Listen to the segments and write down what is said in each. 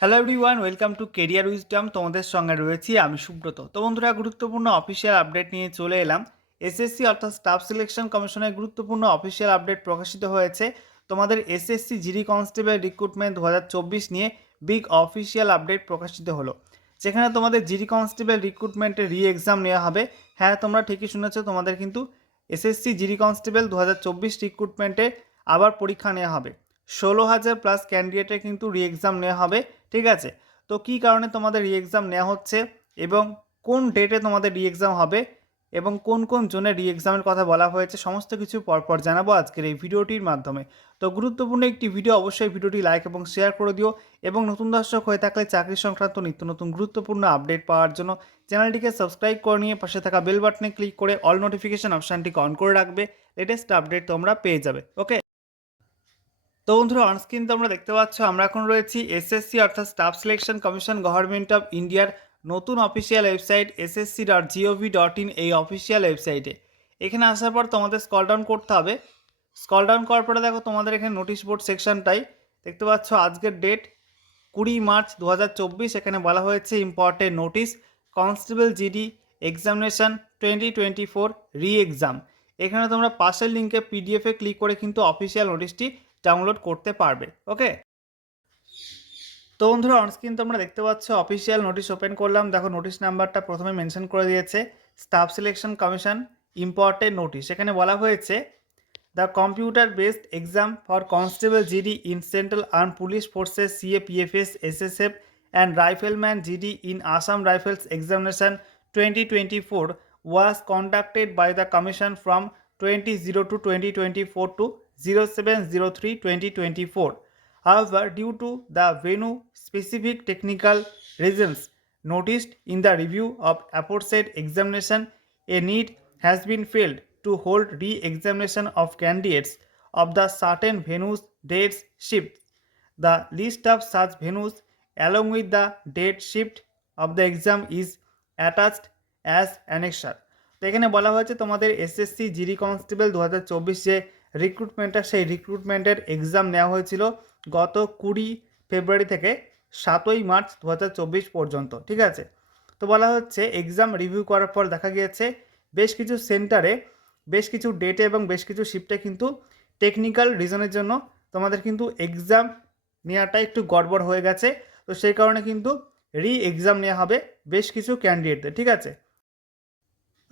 Hello everyone, welcome to career wisdom. তোমাদের সঙ্গে রয়েছি আমি সুব্রত। তো বন্ধুরা, গুরুত্বপূর্ণ অফিসিয়াল আপডেট নিয়ে চলে এলাম। এসএসসি অর্থাৎ স্টাফ সিলেকশন কমিশনের গুরুত্বপূর্ণ অফিসিয়াল আপডেট প্রকাশিত হয়েছে। তোমাদের এসএসসি জিডি কনস্টেবল রিক্রুটমেন্ট 2024 নিয়ে বিগ অফিসিয়াল আপডেট প্রকাশিত হলো, যেখানে তোমাদের জিডি কনস্টেবল রিক্রুটমেন্টের রি এক্সাম নেওয়া হবে। হ্যাঁ, তোমরা ঠিকই শুনেছো, তোমাদের কিন্তু এসএসসি জিডি কনস্টেবল 2024 রিক্রুটমেন্টে আবার পরীক্ষা নেওয়া হবে। 16,000 প্লাস ক্যান্ডিডেটের কিন্তু রি এক্সাম নেওয়া হবে। ঠিক আছে, তো কী কারণে তোমাদের রি এক্সাম নেওয়া হচ্ছে এবং কোন ডেটে তোমাদের রি এক্সাম হবে এবং কোন কোন জোনে রি এক্সামের কথা বলা হয়েছে, সমস্ত কিছু পরপর জানাবো আজকের এই ভিডিওটির মাধ্যমে। তো গুরুত্বপূর্ণ একটি ভিডিও, অবশ্যই ভিডিওটি লাইক এবং শেয়ার করে দিও এবং নতুন দর্শক হয়ে থাকলে চাকরি সংক্রান্ত নিত্য নতুন গুরুত্বপূর্ণ আপডেট পাওয়ার জন্য চ্যানেলটিকে সাবস্ক্রাইব করে নিয়ে পাশে থাকা বেল বাটনে ক্লিক করে অল নোটিফিকেশন অপশানটিকে অন করে রাখবে। লেটেস্ট আপডেট তোমরা পেয়ে যাবে। ওকে, তো বন্ধুরা, অনস্ক্রিন তোমরা দেখতে পাচ্ছ আমরা এখন রয়েছি এসএসসি অর্থাৎ staff selection commission government of ইন্ডিয়ার নতুন অফিসিয়াল ওয়েবসাইট ssc.gov.in, এই অফিসিয়াল ওয়েবসাইটে। এখানে আসার পর তোমাদের স্ক্রল ডাউন করতে হবে। স্ক্রল ডাউন করার পরে দেখো তোমাদের এখানে নোটিশ বোর্ড সেকশনটাই দেখতে পাচ্ছ। আজকের ডেট 20 মার্চ 2024। এখানে বলা হয়েছে important notice, constable GD examination 2024 রি এক্সাম। এখানে তোমরা পাশের লিঙ্কে পিডিএফে ক্লিক করে কিন্তু অফিসিয়াল নোটিশটি ডাউনলোড করতে পারবে। ওকে, তো বন্ধুরা, অনস্ক্রিন তোমরা দেখতে পাচ্ছ অফিসিয়াল নোটিশ ওপেন করলাম। দেখো নোটিশ নাম্বারটা প্রথমে মেনশন করে দিয়েছে, staff selection commission important notice. এখানে বলা হয়েছে the computer based exam for constable GD in central arm police forces CAPFs SSF and rifleman GD in Assam rifles examination 2024 was conducted by the commission from 2002 2024 to 0703 2024. However, due to the venue specific technical reasons noticed in the review of aforesaid examination, a need has been felt to hold re-examination of candidates of the certain venues dates shift. The list of such venues along with the date shift of the exam is attached as annexure. তো এখানে বলা হয়েছে তোমাদের SSC GD constable 2024 যে রিক্রুটমেন্টটা, সেই রিক্রুটমেন্টের exam নেওয়া হয়েছিল গত 20 ফেব্রুয়ারি থেকে 7ই মার্চ 2024 পর্যন্ত। ঠিক আছে, তো বলা হচ্ছে এক্সাম রিভিউ করার পর দেখা গিয়েছে বেশ কিছু সেন্টারে বেশ কিছু ডেটে এবং বেশ কিছু শিফটে কিন্তু টেকনিক্যাল রিজনের জন্য তোমাদের কিন্তু এক্সাম নেওয়াটা একটু গড়বড় হয়ে গেছে। তো সেই কারণে কিন্তু রি এক্সাম নেওয়া হবে বেশ কিছু ক্যান্ডিডেটদের। ঠিক আছে,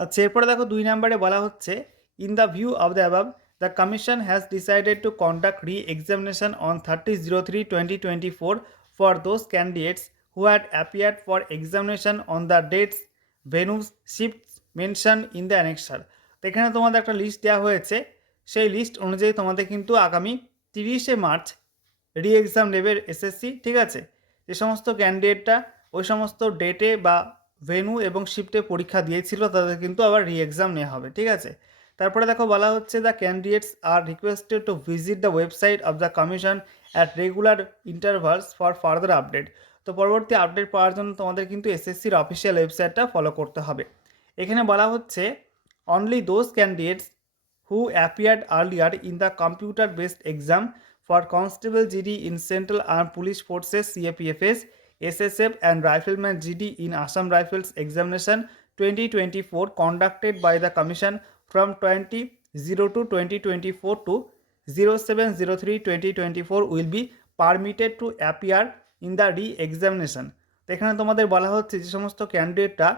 আচ্ছা, এরপরে দেখো 2 নম্বরে বলা হচ্ছে in the view of the above the commission has decided to conduct re examination on 30/03/2024 for those candidates who had appeared for examination on the dates venues shifts mention in the annexure. তো এখানে তোমাদের একটা list দেওয়া হয়েছে, সেই list অনুযায়ী তোমাদের কিন্তু আগামী 30শে মার্চ রি এক্সাম নেবে এসএসসি। ঠিক আছে, যে সমস্ত ক্যান্ডিডেটরা ওই সমস্ত ডেটে বা ভেনু এবং শিফটে পরীক্ষা দিয়েছিল তাদের কিন্তু আবার রি এক্সাম নেওয়া হবে। ঠিক আছে, তারপরে দেখো বলা হচ্ছে the candidates are requested to visit the website of the commission at regular intervals for further update. তো পরবর্তী আপডেট পাওয়ার জন্য তোমাদের কিন্তু এসএসসির অফিসিয়াল ওয়েবসাইটটা ফলো করতে হবে। এখানে বলা হচ্ছে only those candidates who appeared earlier in the computer based exam for Constable GD in Central Armed Police Forces CAPFS, SSF and Rifleman GD in Assam Rifles Examination 2024 conducted by the Commission from 2002-2024 to 0703-2024 will be permitted to appear in the re-examination. তো এখানে তোমাদের বলা হচ্ছে যে সমস্ত ক্যান্ডিডেটরা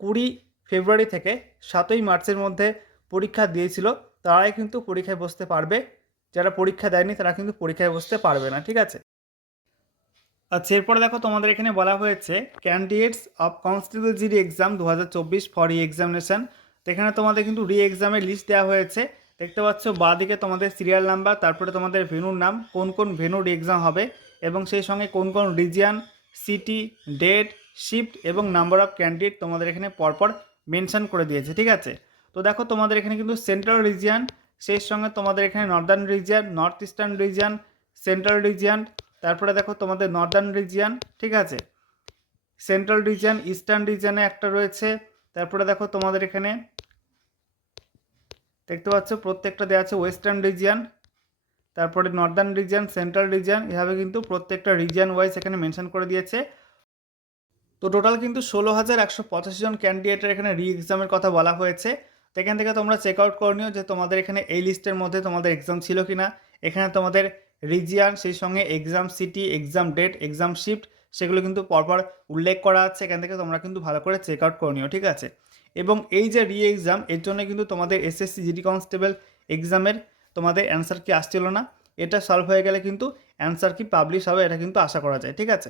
20 ফেব্রুয়ারি থেকে 7ই মার্চের মধ্যে পরীক্ষা দিয়েছিল তারাই কিন্তু পরীক্ষায় বসতে পারবে, যারা পরীক্ষা দেয়নি তারা কিন্তু পরীক্ষায় বসতে পারবে না। ঠিক আছে, আচ্ছা, এরপরে দেখো তোমাদের এখানে বলা হয়েছে candidates of constable GD exam 2024 for রি এক্সামিনেশন। তো এখানে তোমাদের কিন্তু রি এক্সামের লিস্ট দেওয়া হয়েছে, দেখতে পাচ্ছ বাঁদিকে তোমাদের সিরিয়াল নাম্বার, তারপরে তোমাদের ভেনুর নাম, কোন কোন ভেনু রি এক্সাম হবে এবং সেই সঙ্গে কোন কোন রিজিয়ান, সিটি, ডেট, শিফট এবং নাম্বার অফ ক্যান্ডিডেট তোমাদের এখানে পরপর মেনশন করে দিয়েছে। ঠিক আছে, তো দেখো তোমাদের এখানে কিন্তু সেন্ট্রাল রিজিয়ান, সেই সঙ্গে তোমাদের এখানে Northern region, north eastern region, central region, তারপরে দেখো তোমাদের নর্দার্ন রিজিয়ান। ঠিক আছে, সেন্ট্রাল রিজিয়ান, ইস্টার্ন রিজিয়ানে একটা রয়েছে, তারপরে দেখো তোমাদের এখানে দেখতে পাচ্ছ প্রত্যেকটা দেওয়া আছে ওয়েস্টার্ন রিজিয়ান, তারপরে নর্দার্ন রিজিয়ন, সেন্ট্রাল রিজিয়ন, এভাবে কিন্তু প্রত্যেকটা রিজিয়ন ওয়াইজ এখানে মেনশন করে দিয়েছে। তো টোটাল কিন্তু 16,185 জন ক্যান্ডিডেটের এখানে রি এক্সামের কথা বলা হয়েছে। তো এখান থেকে তোমরা চেক আউট করে নিও যে তোমাদের এখানে এই লিস্টের মধ্যে তোমাদের এক্সাম ছিল কি না। এখানে তোমাদের রিজিয়ান, সেই সঙ্গে exam city, exam date, exam shift, সেগুলো কিন্তু পরপর উল্লেখ করা আছে। এখান থেকে তোমরা কিন্তু ভালো করে চেক আউট করে নিও, ঠিক আছে। এবং এই যে রি এক্সাম, এর জন্য কিন্তু তোমাদের এসএসসি জিডি কনস্টেবল এক্সামের তোমাদের অ্যান্সার কি আসছিল না, এটা সলভ হয়ে গেলে কিন্তু অ্যান্সার কি পাবলিশ হবে, এটা কিন্তু আশা করা যায়, ঠিক আছে।